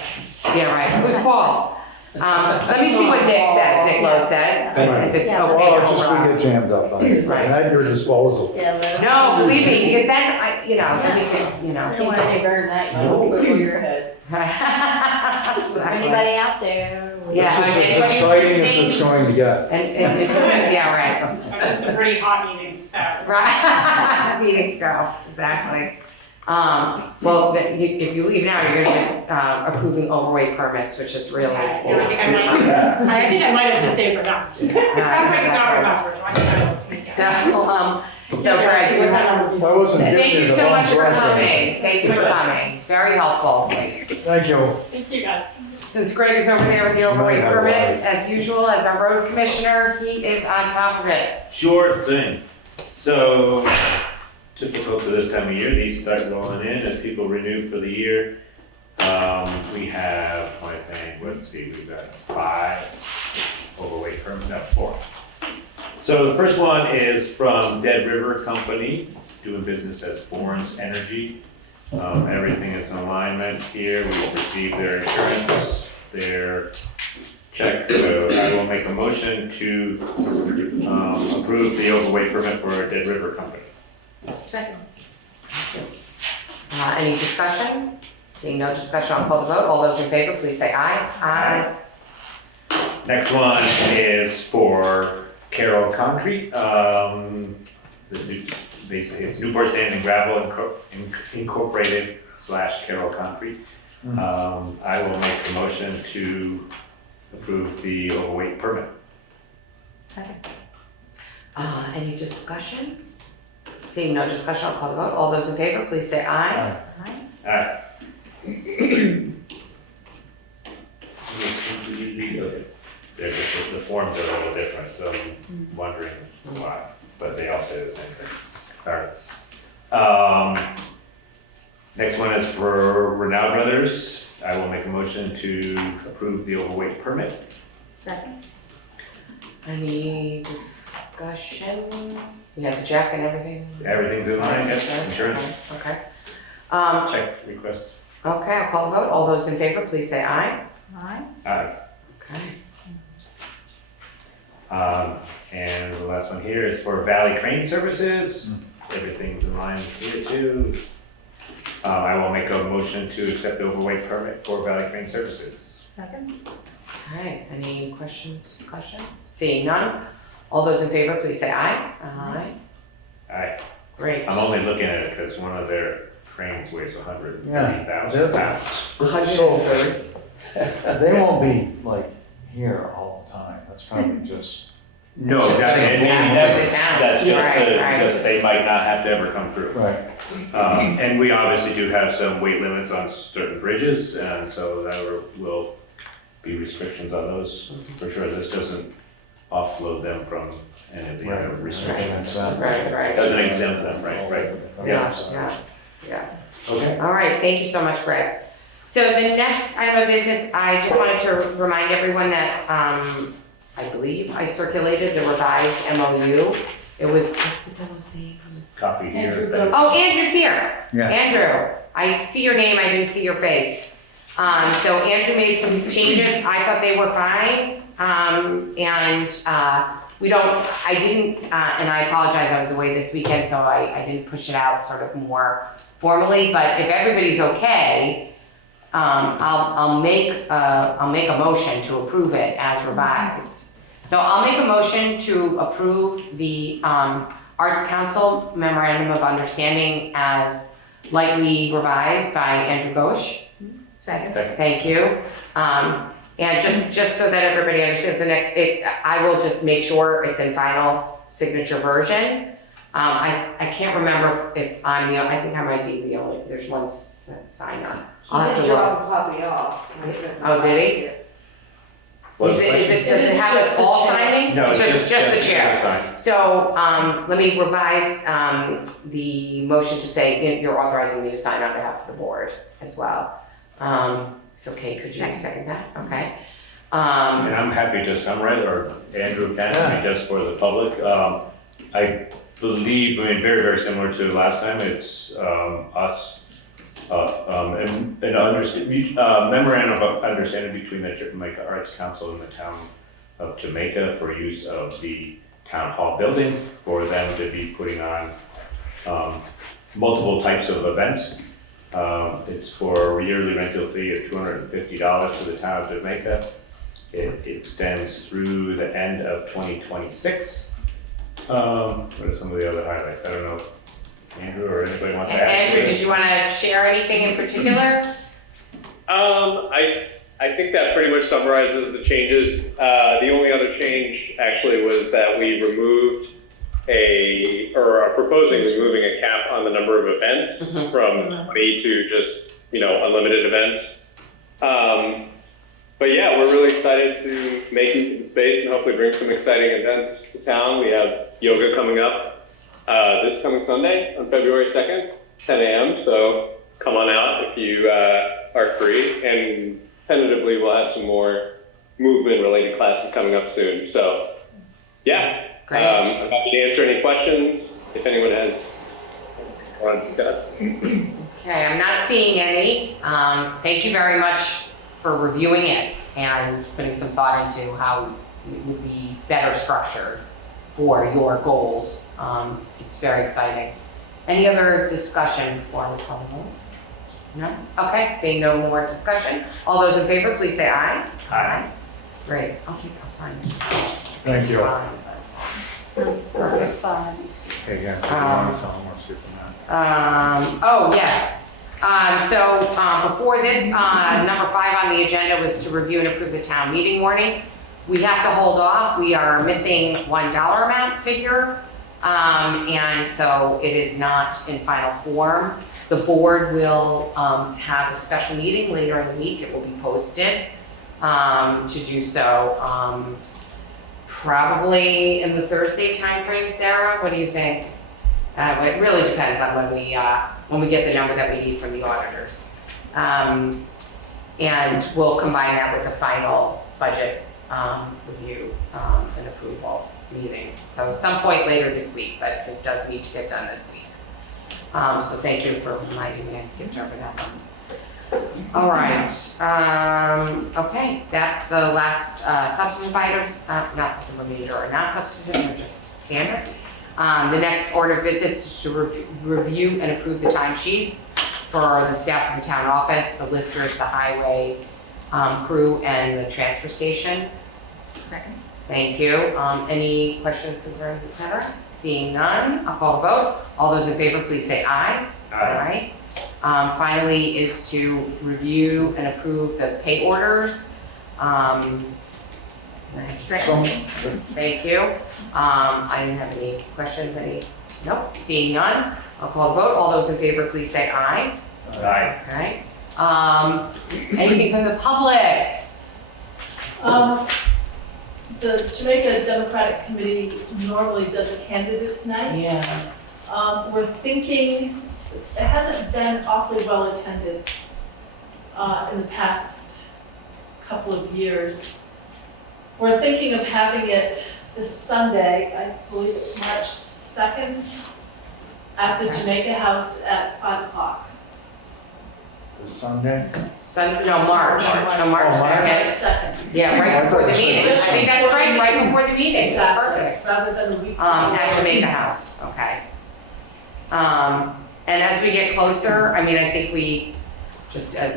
Yeah, right. Who's Paul? Let me see what Nick says, Nick Lowe says, if it's Yeah. okay. Well, it's just we overall. get jammed up on it, Right. and at your disposal. Yeah, let us No, know. believe me, because then, we could, We don't want any burn that, No. over your head. Exactly. Anybody out there? Yeah. This is anybody as exciting as listening? it's going to get. And it's just, yeah, right. So it's a pretty hot meeting, so. Right, meetings go, exactly. Well, if you leave now, you're gonna just approving overweight permits, which is really. I think I might have to stay for that. It sounds like it's not for that, so I think I will sneak out. So Greg, do you What's that have- number? I wasn't thank giving you the so much bumps for rush or coming, anything. thank you for coming, very helpful. Thank you. Thank you guys. Since Greg is over there with the She might overweight have a permits, life. as usual, as our road commissioner, he is on top of it. Sure thing. So, typical to this time of year, these start rolling in as people renew for the year. We have, I think, let's see, we've got 5 overweight permits, no, 4. So the first one is from Dead River Company, doing business as Florence Energy. Everything is in alignment here. We've received their insurance, their check, so I will make a motion to approve the overweight permit for Dead River Company. Second. Any discussion? Seeing no discussion, I'll call the vote, all those in favor, please say aye. Aye. Next one is for Carroll Concrete. Basically, it's Newport Sand and Gravel Incorporated / Carroll Concrete. I will make the motion to approve the overweight permit. Second. Any discussion? Seeing no discussion, I'll call the vote, all those in favor, please say aye. Aye. They're just, the forms are a little different, so I'm wondering why, but they all say the same thing. Sorry. Next one is for Renaud Brothers. I will make a motion to approve the overweight permit. Second. Any discussion? We have the check and everything? Everything's in line, yes, insurance, Okay. check request. Okay, I'll call the vote, all those in favor, please say aye. Aye. Okay. And the last one here is for Valley Crane Services. Everything's in line here too. I will make a motion to accept the overweight permit for Valley Crane Services. Second. Okay, any questions, discussion? Seeing none, all those in favor, please say aye. Aye. Aye. Great. I'm only looking at it because one of their cranes weighs 130,000 pounds. 130. They won't be like here all the time, that's probably just, No, It's just that, like and maybe past never. the town. That's just Right. just they might not have to ever come through. right. And we obviously do have some weight limits on certain bridges, and so there will be restrictions on those for sure. This doesn't offload them from any of the other restrictions. Right. Doesn't exempt them, right? Yeah. Okay. All right, thank you so much, Greg. So the next item of business, I just wanted to remind everyone that, I believe I circulated the revised MOU. It was, what's the fellow's name? Copy here. Andrew if Goes. Oh, Andrew's here. Yes. Andrew, I see your name, I didn't see your face. So Andrew made some changes, I thought they were fine. I didn't, and I apologize, I was away this weekend, so I didn't push it out sort of more formally, but if everybody's okay, I'll make a motion to approve it as revised. So I'll make a motion to approve the Arts Council Memorandum of Understanding as lightly revised by Andrew Ghosh. Second. Thank you. And just so that everybody understands I will just make sure it's in final signature version. I can't remember if I'm the, I think I might be the only, there's one signer. I'll have to He did look. drop a copy off. Oh, did he? Does it have us all signing? No, It's just the chair. Fine. So, let me revise, the motion to say you're authorizing me to sign on behalf of the board as well. So Kate, could you second that? Okay. And I'm happy to summarize, or Andrew can, I mean, just for the public. I believe, I mean, very, very similar to last time, it's us, and memorandum of understanding between the Jamaica Arts Council and the town of Jamaica for use of the town hall building, for them to be putting on multiple types of events. It's for a yearly rental fee of $250 for the town of Jamaica. It extends through the end of 2026. What are some of the other highlights? I don't know if Andrew or anybody wants to add to Andrew, this. did you want to share anything in particular? I think that pretty much summarizes the changes. The only other change actually was that we removed are proposing removing a cap on the number of events from 20 to just, unlimited events. But yeah, we're really excited to make it in space and hopefully bring some exciting events to town. We have yoga coming up this coming Sunday on February 2nd, 10 a.m. So come on out if you are free. And tentatively, we'll have some more movement-related classes coming up soon. So yeah, Great. I'm happy to answer any questions if anyone has want to discuss. Okay, I'm not seeing any. Thank you very much for reviewing it and putting some thought into how it would be better structured for your goals. It's very exciting. Any other discussion before we call the vote? No? Okay, seeing no more discussion. All those in favor, please say aye. Aye. Great, I'll sign it. Thank you. Perfect. Fine. Okay, yeah, if you want to tell them what's here from that. Oh, yes. Before this, number 5 on the agenda was to review and approve the town meeting warning. We have to hold off. We are missing $1 amount figure. And so it is not in final form. The board will have a special meeting later in the week. It will be posted to do so. Probably in the Thursday timeframe, Sarah. What do you think? It really depends on when we get the number that we need from the auditors. And we'll combine that with a final budget review and approval meeting. So some point later this week, but it does need to get done this week. So thank you for reminding me. I skipped over that one. All right. Okay, that's the last substantive item. Not the remainder are not substantive, they're just standard. The next order of business is to review and approve the timesheets for the staff of the town office, the listers, the highway crew, and the transfer station. Second. Thank you. Any questions, concerns, etc.? Seeing none, I'll call the vote. All those in favor, please say aye. Aye. Finally is to review and approve the pay orders. Second. Thank you. I didn't have any questions, nope, seeing none. I'll call the vote. All those in favor, please say aye. Aye. Okay. Anything from the public? The Jamaica Democratic Committee normally does a candidates night. Yeah. We're thinking, it hasn't been awfully well attended in the past couple of years. We're thinking of having it this Sunday, I believe it's March 2nd, at the Jamaica House at 5 o'clock. This Sunday? March. So March Oh, March. 2nd. 2nd. Yeah, right before the meeting. I Just think that's before the right, right meeting. before the meeting. That's perfect. Rather than a week. At Jamaica House, okay. And as we get closer, I think we, just as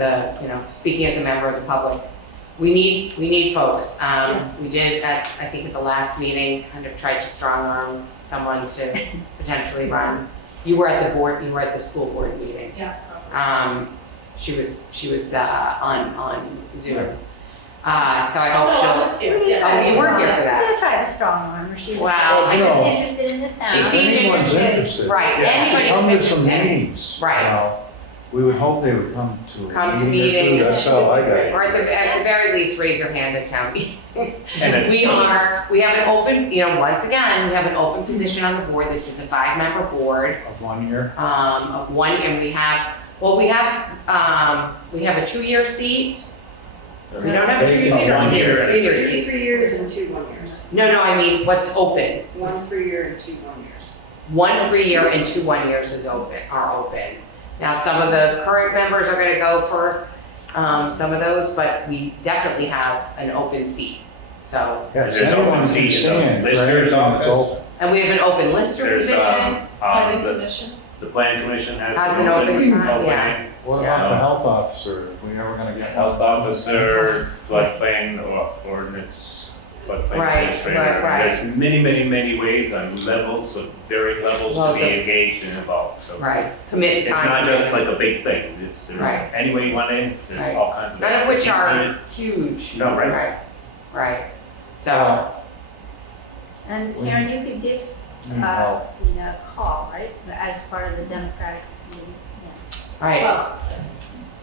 speaking as a member of the public, we need folks. Yes. We did I think at the last meeting, kind of tried to strong arm someone to potentially run. You were at the school board meeting. Yeah. She was on Zoom. So I hope I she'll. was here, Oh, yes. you were here for that. We're gonna try to strong arm her. She's Wow, I just know. interested in the town. She seemed Anyone's interested. Right, Yeah, anybody come who's to some interested. meetings. Right. We would hope they would come to a Come to meeting or two. meetings. That's how I got it. Or at the very least, raise your hand at town meeting. And it's We have an open, once again, we have an open position on the board. This is a 5-member board, Of 1 year. of 1, and we have a 2-year seat, We don't have a Vacant 2-year seat or one year. 3-year Three seat. 3 years and 2 1-years. No, I mean, what's open? 1 3-year and 2 1-years. 1 3-year and 2 1-years are open. Now, some of the current members are gonna go for, some of those, but we definitely have an open seat. So, Yes, There's open anyone can seats in the stand for lister's anything that's office. open. and we have an open lister There's, position. Planning the commission. plan commission Has has an an open opening, spot, yeah. What Yeah. about the health officer? We never gonna get. health officer, floodplain or ordinance, floodplain Right, administrator. right. There's many ways and levels of varying levels to Levels be of- engaged and involved, so. Right, commit It's time. not just like a big thing, there's Right. any way you want in, Right. there's all kinds of. None of which expertise are needed. huge. No, right. Right, so, And Karen, you could give, help. a call, right, as part of the Democratic committee? Yeah. right,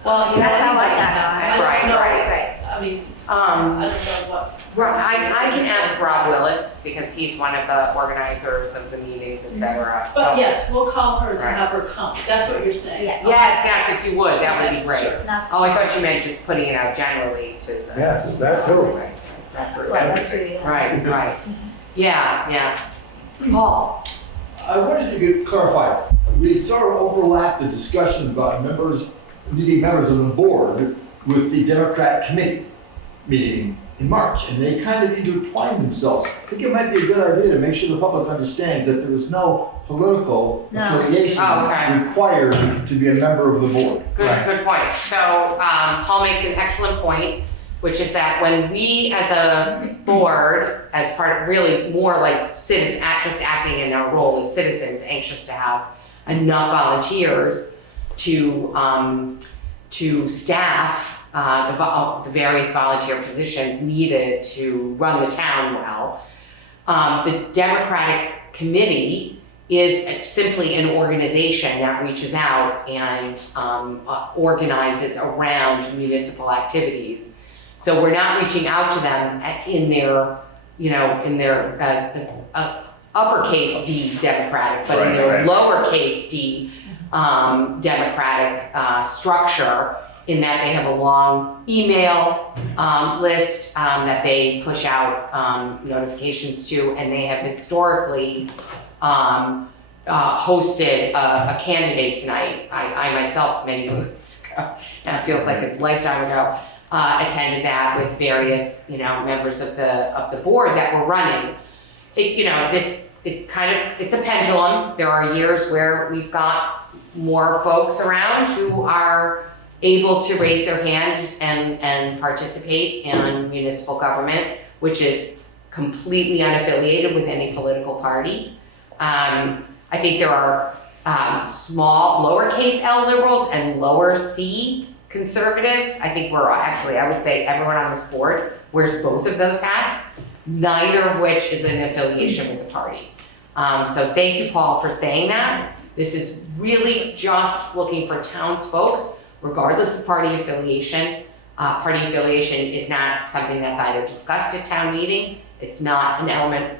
Well, That's how I got I on. don't Right, know. right. I mean, I um, don't know what. I can ask Rob Willis, because he's one of the organizers of the meetings, et cetera, so. But yes, we'll call her to Right. have her come, that's what you're saying. Yes. Yes, if you would, that would be great. Sure. Not Oh, I thought you meant just putting it out generally to the. Yes, that too. Right, that group. Right, that's who you- Right, yeah. Paul, I wanted to get clarified. We sort of overlapped the discussion about needing members of the board with the Democrat committee meeting in March, and they kind of intertwined themselves. I think it might be a good idea to make sure the public understands that there is no political No. affiliation Oh, okay. required to be a member of the board. good point. So, Paul makes an excellent point, which is that when we as a board, as part of really more like citizens, just acting in our role as citizens, anxious to have enough volunteers to staff the various volunteer positions needed to run the town well. The Democratic Committee is simply an organization that reaches out and organizes around municipal activities. So we're not reaching out to them in their uppercase D Democratic, but in their Right. lowercase d Democratic structure, in that they have a long email list that they push out notifications to, and they have historically hosted a candidates night. I myself, many months ago, now it feels like a lifetime ago, attended that with various, members of the board that were running. It's a pendulum. There are years where we've got more folks around who are able to raise their hand and participate in municipal government, which is completely unaffiliated with any political party. I think there are small lowercase L liberals and lower C conservatives. I think I would say everyone on this board wears both of those hats, neither of which is an affiliation with the party. So thank you, Paul, for saying that. This is really just looking for townsfolks, regardless of party affiliation. Party affiliation is not something that's either discussed at town meeting. It's not an element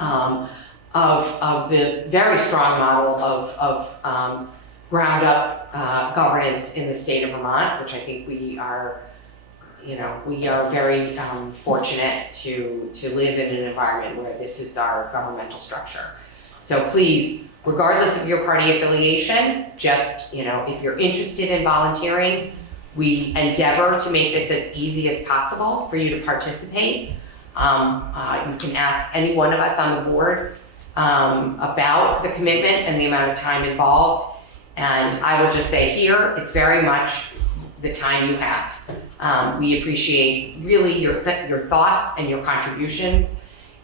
of the very strong model of ground up governance in the state of Vermont, which I think we are very fortunate to live in an environment where this is our governmental structure. So please, regardless of your party affiliation, just, if you're interested in volunteering, we endeavor to make this as easy as possible for you to participate. You can ask any one of us on the board about the commitment and the amount of time involved. And I will just say here, it's very much the time you have. We appreciate really your thoughts and your contributions.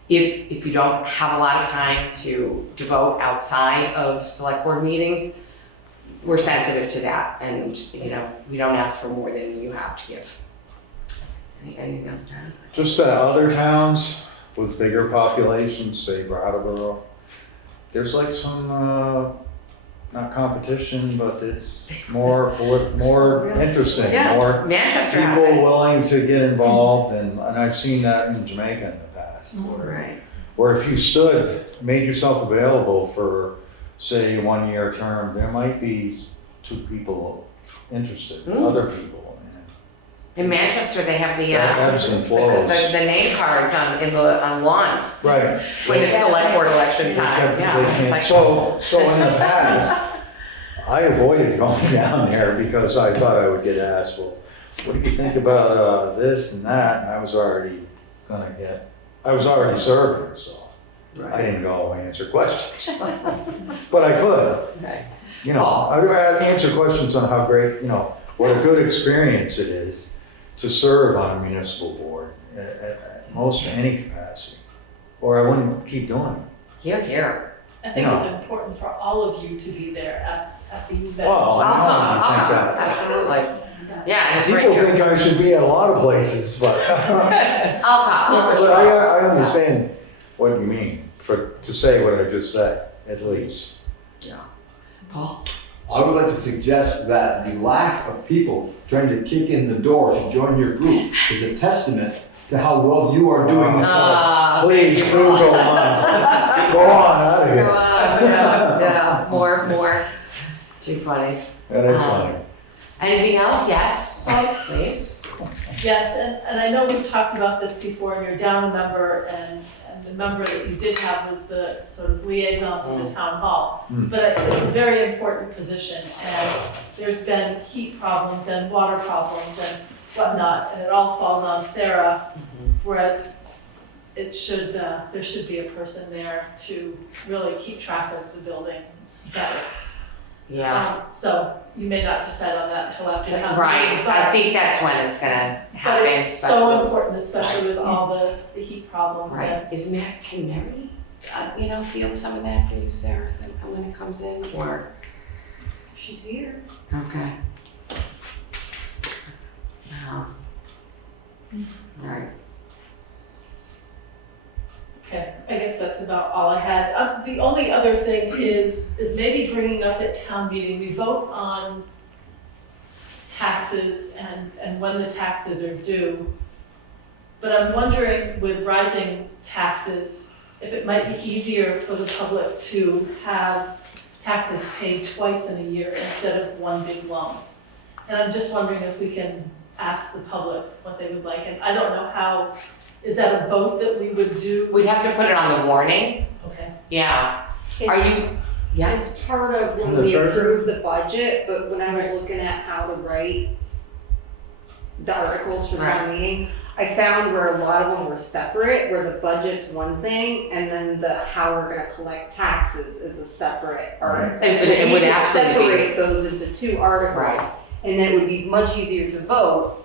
If you don't have a lot of time to devote outside of select board meetings, we're sensitive to that, and we don't ask for more than you have to give. Anything else to add? Just other towns with bigger populations, say Brattleboro, there's like some, not competition, but it's more interesting, Yeah, more Manchester has people it. willing to get involved, and I've seen that in Jamaica in the past. Right. Where if you made yourself available for, say, 1-year term, there might be 2 people interested, other people. In Manchester, they have the, Ebbs and flows. the name cards on lawns Right. when it's select board election They time, kept- yeah. they it's can't- like- So in the past, I avoided going down there because I thought I would get asked, well, what do you think about this and that? And I was already serving, so I didn't go answer questions. But I could, Okay. you know, I'd answer questions on how great, you know, what a good experience it is to serve on a municipal board at most any capacity, or I wouldn't keep doing it. Here, here. I think it's important for all of you to be there at the event. Well, I know, I'll I think come, that. absolutely. Yeah, and it's right People here. think I should be at a lot of places, but I'll come, for but sure. I understand what you mean to say what I just said, at least. Paul? I would like to suggest that the lack of people trying to kick in the door to join your group is a testament to how well you are doing the job. Please, do go on. Go on out of Go here. on, yeah, more. Too funny. That is funny. Anything else? Yes, please. Yes, and I know we've talked about this before, and you're down a member, and the member that you did have was the sort of liaison to the town hall. But it's a very important position, and there's been heat problems and water problems and whatnot, and it all falls on Sarah, whereas it should, there should be a person there to really keep track of the building better. Yeah. So you may not decide on that until after town Right, meeting, I but, think that's when it's gonna happen. but it's so important, especially with all the heat problems and. Right, is Matt Canary, feel some of that for you, Sarah, when it comes in, or? She's here. Okay. Wow. All right. Okay, I guess that's about all I had. The only other thing is maybe bringing up at town meeting, we vote on taxes and when the taxes are due. But I'm wondering with rising taxes, if it might be easier for the public to have taxes paid twice in a year instead of one big lump. And I'm just wondering if we can ask the public what they would like, and I don't know how, is that a vote that we would do? We have to put it on the warning, Okay. yeah. Are you, yeah? It's part of From when the we treasurer? approve the budget, but when I was looking at how to write the articles for town meeting, I found where a lot of them were separate, where the budget's one thing, and then the how we're gonna collect taxes is a separate article. It So would we could absolutely be. separate those into two articles, Right. and then it would be much easier to vote,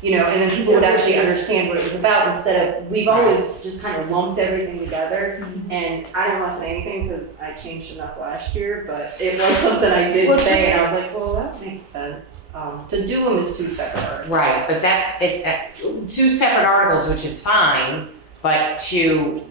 and then people would actually understand what it was about, instead of, we've always just kind of lumped everything together. And I don't wanna say anything, because I changed enough last year, but it was something I did Well, say, just- and I was like, well, that makes sense. To do them is two separate articles. Right, but that's, two separate articles, which is fine, but to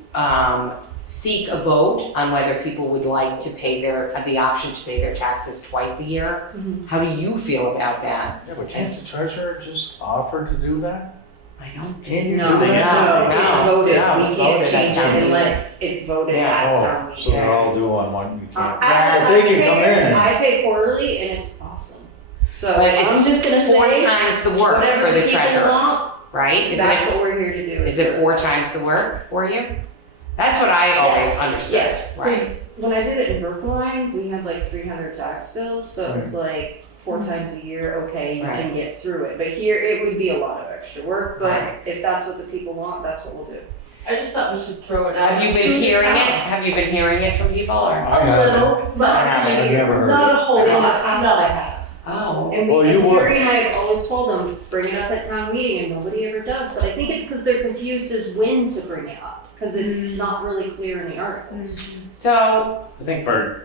seek a vote on whether people would like to pay the option to pay their taxes twice a year, how do you feel about that? Yeah, but can't the treasurer just offer to do that? I don't Can't you No, do that? no, it's voted, no, we it's can't voted at change town it meeting. unless it's voted Yeah. at town Oh, meeting. so they're all due on one, you can't. As a If they can come in taxpayer, and- I pay quarterly and it's awesome. So But I'm it's just gonna four say, times the work whatever for the people treasurer, want, right? Isn't that's it, what we're here to do. is it serve. 4 times the work for you? That's what I always Yes, understood, yes, right? 'cause when I did it in Brookline, we had like 300 tax bills, so it's like 4 times a year, okay, you can get through it. But here, it would be a lot of extra work, but Right. if that's what the people want, that's what we'll do. I just thought we should throw it out. Have you to been the hearing it? town. Have you been hearing it from people, or? I A haven't. little, but I've never heard not a it. whole In the lot, past, no. I have. Oh, And Well, you would. Terry and I have always told them, bring it up at town meeting, and nobody ever does, but I think it's because they're confused as when to bring it up, because it's not really clear in the articles. so, I think for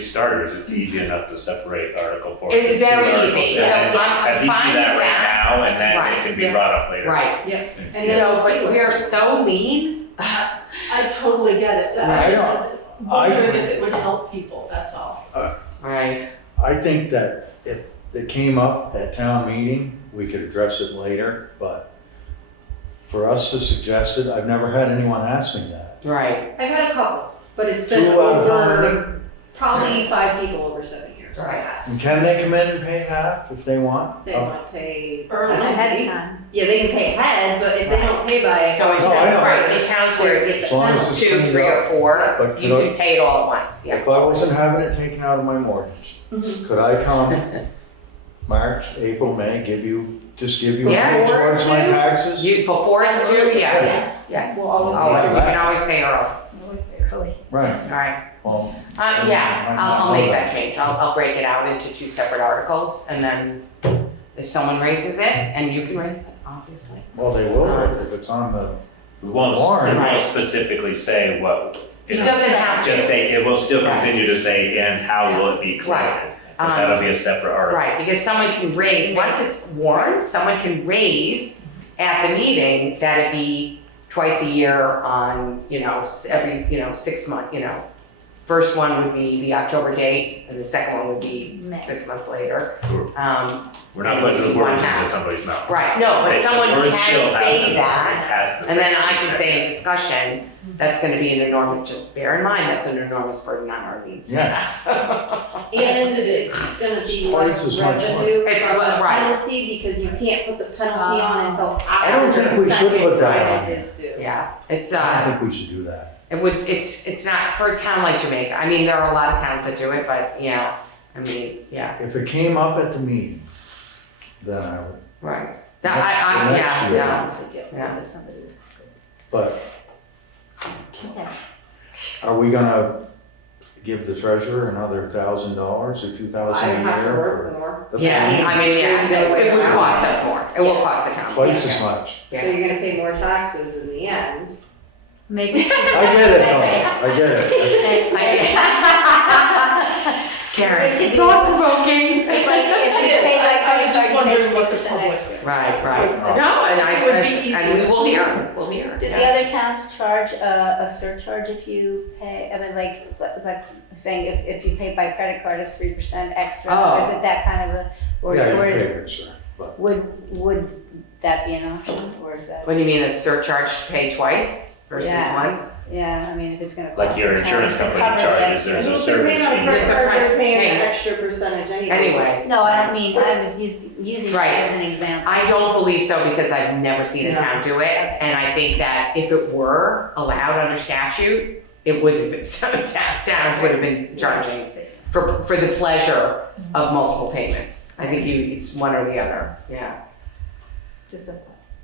starters, it's easy enough to separate Article 4 It's into two very articles. easy. So And I'm at least fine do that with right that. now, and then Right. it can be brought up later. right, And then so, we'll see but what we're happens. so lean. I totally get it. Right. I just wondering if it would help people, that's all. Right. I think that if it came up at town meeting, we could address it later, but for us to suggest it, I've never had anyone ask me that. Right, I've had a couple, but it's been 2 out of how over, many? probably 5 people over 7 years. so I asked. And can they come in and pay half if they want? They wanna pay Early. Ahead penalty. of time. Yeah, they can pay ahead, but if they don't pay by. So in No, I towns, know. right, in towns where it's As long as it's 2, cleaned 3, or up. 4, But you could I- can pay it all at once, yeah. If I wasn't having it taken out of my mortgage, could I come March, April, May, give you Yes. towards my taxes? You, before it's due, yes, Yes. yes. We'll always. Always, you Right. can always pay early, Always pay early. Right, alright. well, Yes, I might I'll know make that. that change, I'll break it out into 2 separate articles, and then if someone raises it, and you can raise it, obviously. well, they will, if it's on the, We won't, Warren. we won't specifically say what. It doesn't have to. Just say, it will still Right. continue to say, and how will it be collected? But that'll be a separate article. Right, because someone can raise, once it's warned, someone can raise at the meeting that it be twice a year on, every, 6 months, First one would be the October date, and the second one would be May. 6 months later. We're not putting the words into somebody's mouth. Right, no, but The someone words can still have say them. that, It has to and then say I can say in that. discussion, that's gonna be an enormous, just bear in mind, that's an enormous burden on our lead staff. And it's gonna be Twice less as much revenue It's from the right. penalty because you can't put the penalty on until I don't after think the we should put second that on. payment is due. Yeah, it's, I don't think we should do that. it's not, for a town like Jamaica, I mean, there are a lot of towns that do it, but yeah, I mean, yeah, If it came up at the meeting, then I would, right. The next Yeah, year. yeah, yeah. but Okay. are we gonna give the treasurer another $1,000 or $2,000 I a have to year? work for- more, That's Yes, what I mean, There's no yeah, way it would around cost it. us more, it will Yes. cost the town. Twice Yeah. as much. Yeah. so you're gonna pay more taxes in the end. Maybe. I get it though, I get it. Karen, It should be- thought provoking. It's like if you It is. pay by I was credit just card, you wondering pay what the 3% public- extra. Right, right. Yes. No, and It would be and we easy. will hear, we'll hear. Do the yeah. other towns charge a surcharge if you pay, I mean, like saying if you pay by credit card, it's 3% extra? Oh. Is it that kind of a, or Yeah, you pay it, sure, but would that be an option, or is that? What do you mean, a surcharge to pay twice versus Yeah. once? Yeah, I mean, if it's gonna Like cost your the town insurance to company cover the charges, extra. there's a Well, if service they're paying fee. on a credit card, they're paying Paying. an extra percentage anyways. Anyway. No, I don't mean, I was using it Right. as an example. I don't believe so because I've never seen a No. town do it. And I think that if it were allowed under statute, it would have been, so towns would have been charging for the pleasure of multiple payments. I think it's one or the other, yeah. Just a,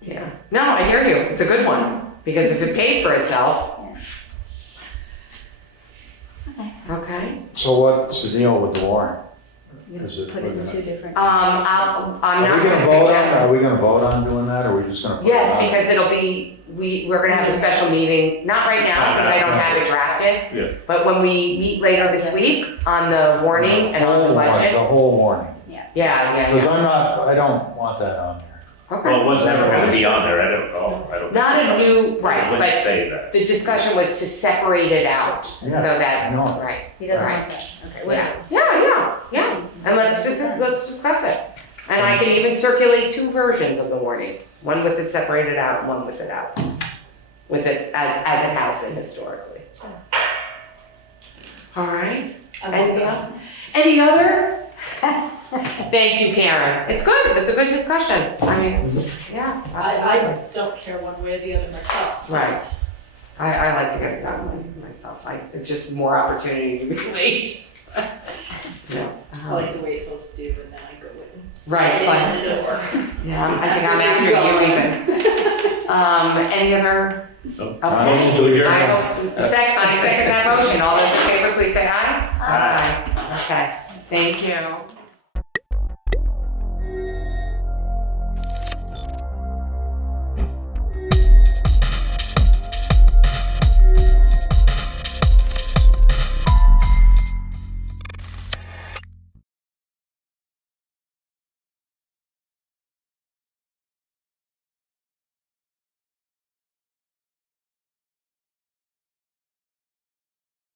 Yeah. No, I hear you. It's a good one. Because if it paid for itself. Okay. so what's the deal with the warrant? you Is it- put it in two different. I'm Are not we gonna gonna vote on, suggest. are we gonna vote on doing that, or are we just gonna put it on? Yes, because it'll be, we're gonna have a special meeting, not right now, because I don't have it drafted. Yeah. But when we meet later this week on the warning and on the whole warning, budget. The whole warning, Yeah, because yeah, I don't want that on there. yeah. Well, it Okay. was never gonna be on there, I don't know, I don't. Not a think new, so. right, It wouldn't but say that. the discussion was to separate it out, so Yes, that, I know. right. He doesn't Right. want that, okay, Yeah, whatever. yeah, and let's discuss it. And I can even circulate 2 versions of the warning, one with it separated out, and one with it out. With it as it has been historically. All right, anything else? Any others? Thank you, Karen. It's good, it's a good discussion. I mean, yeah, absolutely. I don't care one way or the other myself. Right. I like to get it done myself. It's just more opportunity to be late. Yeah. I like to wait till it's due and then I go in. Right, it's like- Slide in the door. Yeah, I think I'm after you even. Any other? So, Okay. motion to adjourn. I second that motion. All those in favor, please say aye. Aye. Okay, thank you.